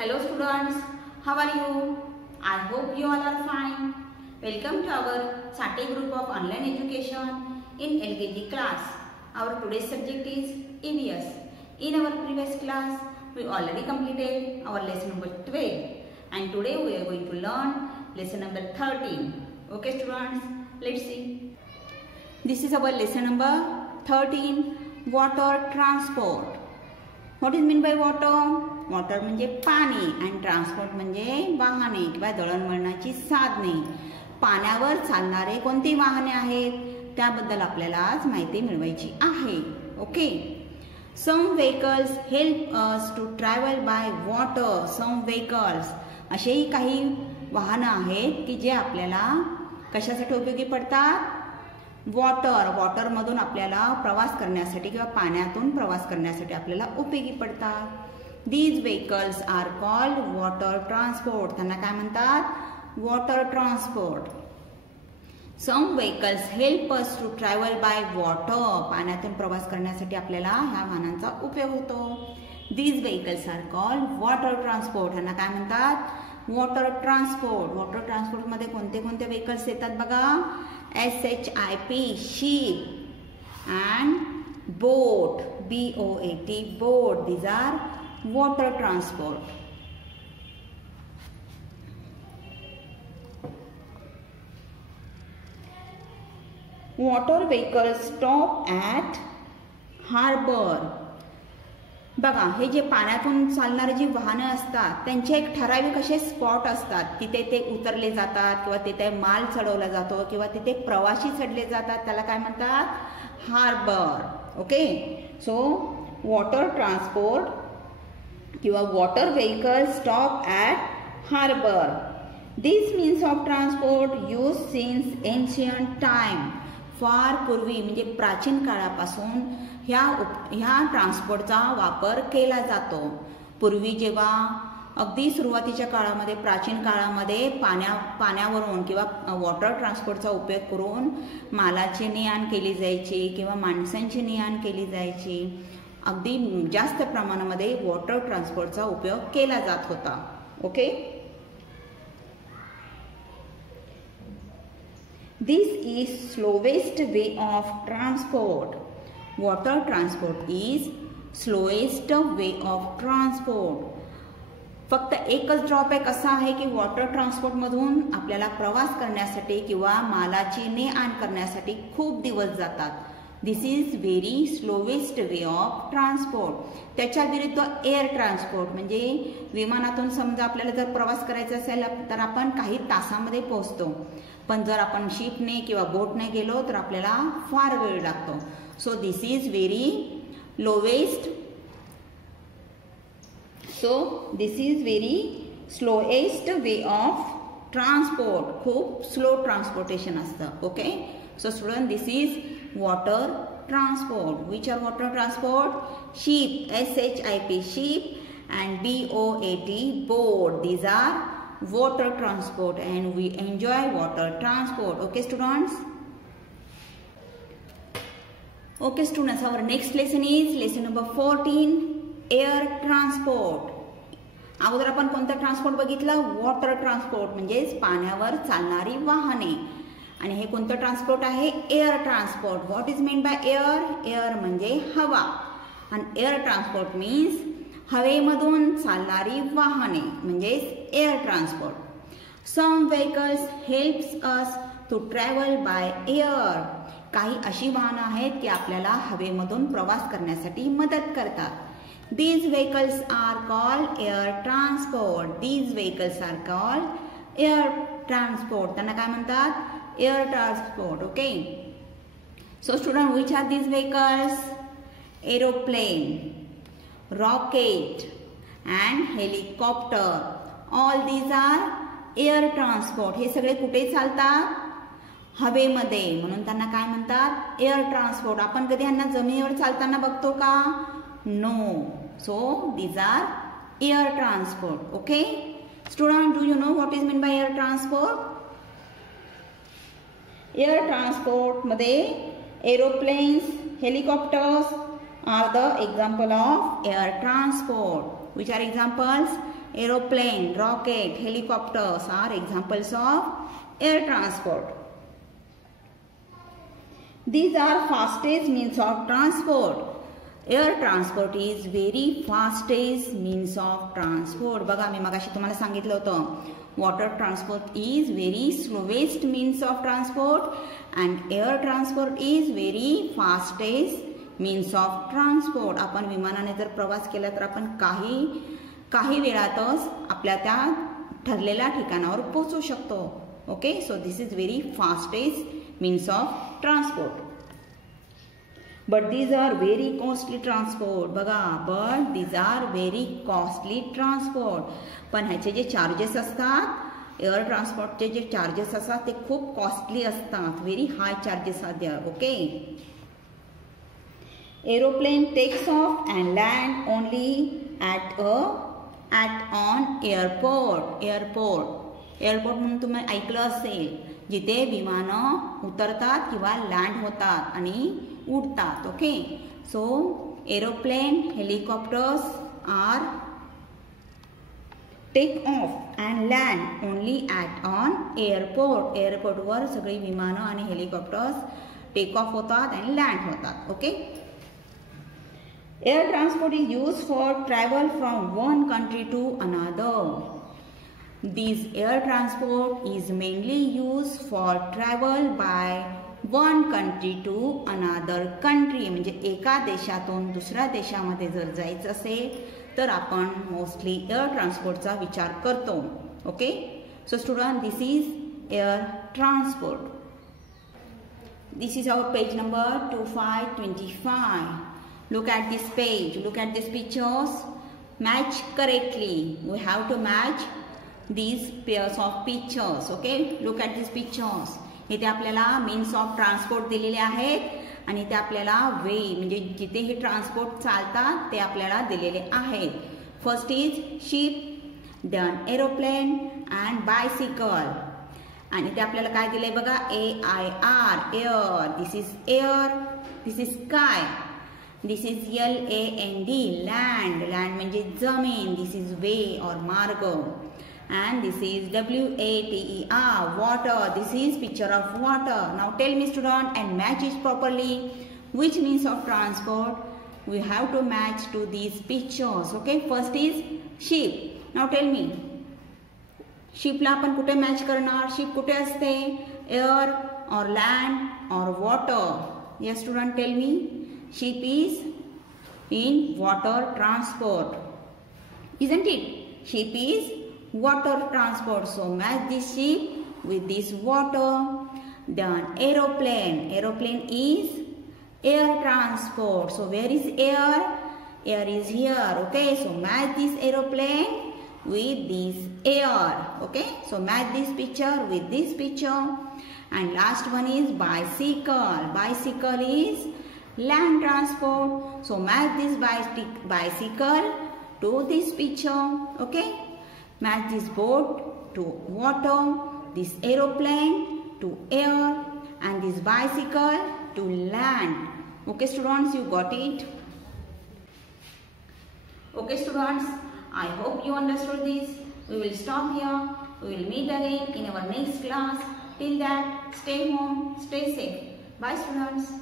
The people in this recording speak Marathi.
Hello students, how are you? I hope you all are fine. Welcome to our Sate group of online education in LKG class. Our today's subject is EVS. In our previous class, we already completed our lesson number 12 and today we are going to learn lesson number 13. Okay students, let's see. This is our lesson number 13, water transport. What is mean by water? Water म्हणजे पाणी आणि ट्रान्सपोर्ट म्हणजे वाहने किंवा दळणवळणाची साधने. पाण्यावर चालणारे कोणती वाहने आहेत त्याबद्दल आपल्याला आज माहिती मिळवायची आहे. Okay. Some vehicles help us to travel by water. Some vehicles असेही काही वाहनं आहेत की जे आपल्याला कशासाठी उपयोगी पडतात? वॉटरमधून आपल्याला प्रवास करण्यासाठी किंवा पाण्यातून प्रवास करण्यासाठी आपल्याला उपयोगी पडतात. These vehicles are called water transport. त्यांना काय म्हणतात? Water transport. Some vehicles help us to travel by water. पाण्यातून प्रवास करण्यासाठी आपल्याला ह्या वाहनांचा उपयोग होतो. These vehicles are called water transport. त्यांना काय म्हणतात? Water transport. Water transport मध्ये कोणते कोणते vehicles येतात बघा? SHIP, ship and boat, BOAT, boat. These are water transport. Water vehicles stop at harbor. बघा, हे जे पाण्यातून चालणारे जी वाहनं असतात त्यांचे एक ठराविक असे स्पॉट असतात. तिथे ते उतरले जातात किंवा तिथे माल चढवला जातो किंवा तिथे प्रवासी चढले जातात. त्याला काय म्हणतात? Harbour. Okay. So water transport किंवा water vehicle stop at harbour. This means of transport use since ancient time. फार पूर्वी म्हणजे प्राचीन काळापासून ह्या ट्रान्सपोर्टचा वापर केला जातो. पूर्वी जेव्हा अगदी सुरुवातीच्या काळामध्ये प्राचीन काळामध्ये पाण्यावरून किंवा वॉटर ट्रान्सपोर्टचा उपयोग करून मालाची ने-आण केली जायची किंवा माणसांची ने-आण केली जायची. अगदी जास्त प्रमाणामध्ये वॉटर ट्रान्सपोर्टचा उपयोग केला जात होता. Okay. This is slowest way of transport. Water transport is slowest way of transport. फक्त एकच ड्रॉबॅक असा आहे की वॉटर ट्रान्सपोर्टमधून आपल्याला प्रवास करण्यासाठी किंवा मालाची ने-आण करण्यासाठी खूप दिवस जातात. This is very slowest way of transport. त्याच्या विरुद्ध एअर ट्रान्सपोर्ट म्हणजे विमानातून समजा आपल्याला जर प्रवास करायचा असेल तर आपण काही तासामध्ये पोहोचतो. पण जर आपण शिपने किंवा बोटने गेलो तर आपल्याला फार वेळ लागतो. So this is very lowest. So this is very slowest way of transport. खूप स्लो ट्रान्सपोर्टेशन असतं. Okay. So student, this is water transport. Which are water transport? Ship, SHIP, ship, and BOAT, boat. These are water transport and we enjoy water transport. Okay students? Okay students, our next lesson is lesson number 14, air transport. अगोदर आपण कोणतं ट्रान्सपोर्ट बघितलं? वॉटर ट्रान्सपोर्ट म्हणजेच पाण्यावर चालणारी वाहने. आणि हे कोणतं ट्रान्सपोर्ट आहे? Air transport. What is mean by air? Air म्हणजे हवा आणि एअर ट्रान्सपोर्ट मीन्स हवेमधून चालणारी वाहने म्हणजेच air transport. Some vehicles helps us to travel by air. काही अशी वाहनं आहेत की आपल्याला हवेमधून प्रवास करण्यासाठी मदत करतात. These vehicles are called air transport. These vehicles are called air transport. त्यांना काय म्हणतात? Air transport. Okay. So student, which are these vehicles? Aeroplane, rocket and helicopter. All these are air transport. हे सगळे कुठे चालतात? हवेमध्ये. म्हणून त्यांना काय म्हणतात? Air transport. आपण कधी ह्यांना जमिनीवर चालताना बघतो का? No. So these are air transport. Okay. Student, do you know what is meant by air transport? Air transport मध्ये aeroplanes, helicopters are the example of air transport. Which are examples? aeroplane, rocket, helicopters are examples of air transport. These are fastest means of transport. Air transport is very fastest means of transport. बघा मी मगाशी तुम्हाला सांगितलं होतं water transport is very slowest means of transport and air transport is very fastest means of transport. आपण विमानाने जर प्रवास केला तर आपण काही वेळातच आपल्या त्या ठरलेल्या ठिकाणावर पोहोचू शकतो. Okay, so this is very fastest means of transport. But these are very costly transport. बघा, but these are very costly transport. पण ह्याचे जे चार्जेस असतात, एअर ट्रान्सपोर्टचे जे चार्जेस असतात ते खूप कॉस्टली असतात. Very high charges are there. Okay. Aeroplane takes off and land only at on airport. Airport म्हणून तुम्ही ऐकलं असेल, जिथे विमानं उतरतात किंवा लँड होतात आणि उडतात. Okay, so aeroplane, helicopters are take off and land only at on airport. एअरपोर्टवर सगळी विमानं आणि हेलिकॉप्टर्स टेक ऑफ होतात आणि लँड होतात. Okay. Air transport is use for travel from one country to another. This air transport is mainly used for travel by one country to another country. म्हणजे एका देशातून दुसऱ्या देशामध्ये जर जायचं असेल तर आपण मोस्टली एअर ट्रान्सपोर्टचा विचार करतो. Okay, so student, this is air transport. This is our page number 2525. Look at this page. Look at these pictures. Match correctly. We have to match these pairs of pictures. Okay, look at these pictures. इथे आपल्याला मीन्स ऑफ ट्रान्सपोर्ट दिलेले आहेत आणि ते आपल्याला वे म्हणजे जिथे हे ट्रान्सपोर्ट चालतात ते आपल्याला दिलेले आहेत. First is ship, then aeroplane and bicycle. आणि ते आपल्याला काय दिलंय बघा, AIR, air. This is air, this is sky. This is LAND, land. Land म्हणजे जमीन. दिस इज वे और मार्ग. And this is WATER, water. This is picture of water. Now tell me student and match it properly. Which means of transport we have to match to these pictures. Okay, first is ship. Now tell me, ship ला आपण कुठे मॅच करणार? शिप कुठे असते? Air or land or water? Yes student, tell me. Ship is in water transport, isn't it? Ship is water transport, so match this ship with this water. Then aeroplane. Aeroplane is air transport, so where is air? Air is here. Okay, so match this aeroplane with this air. Okay, so match this picture with this picture. And last one is bicycle. Bicycle is land transport, so match this bicycle to this picture. Okay, match this boat to water, this aeroplane to air, and this bicycle to land. Okay students, you got it? Okay students, I hope you understood this. We will stop here. We will meet again in our next class. Till that, stay home, stay safe. Bye students.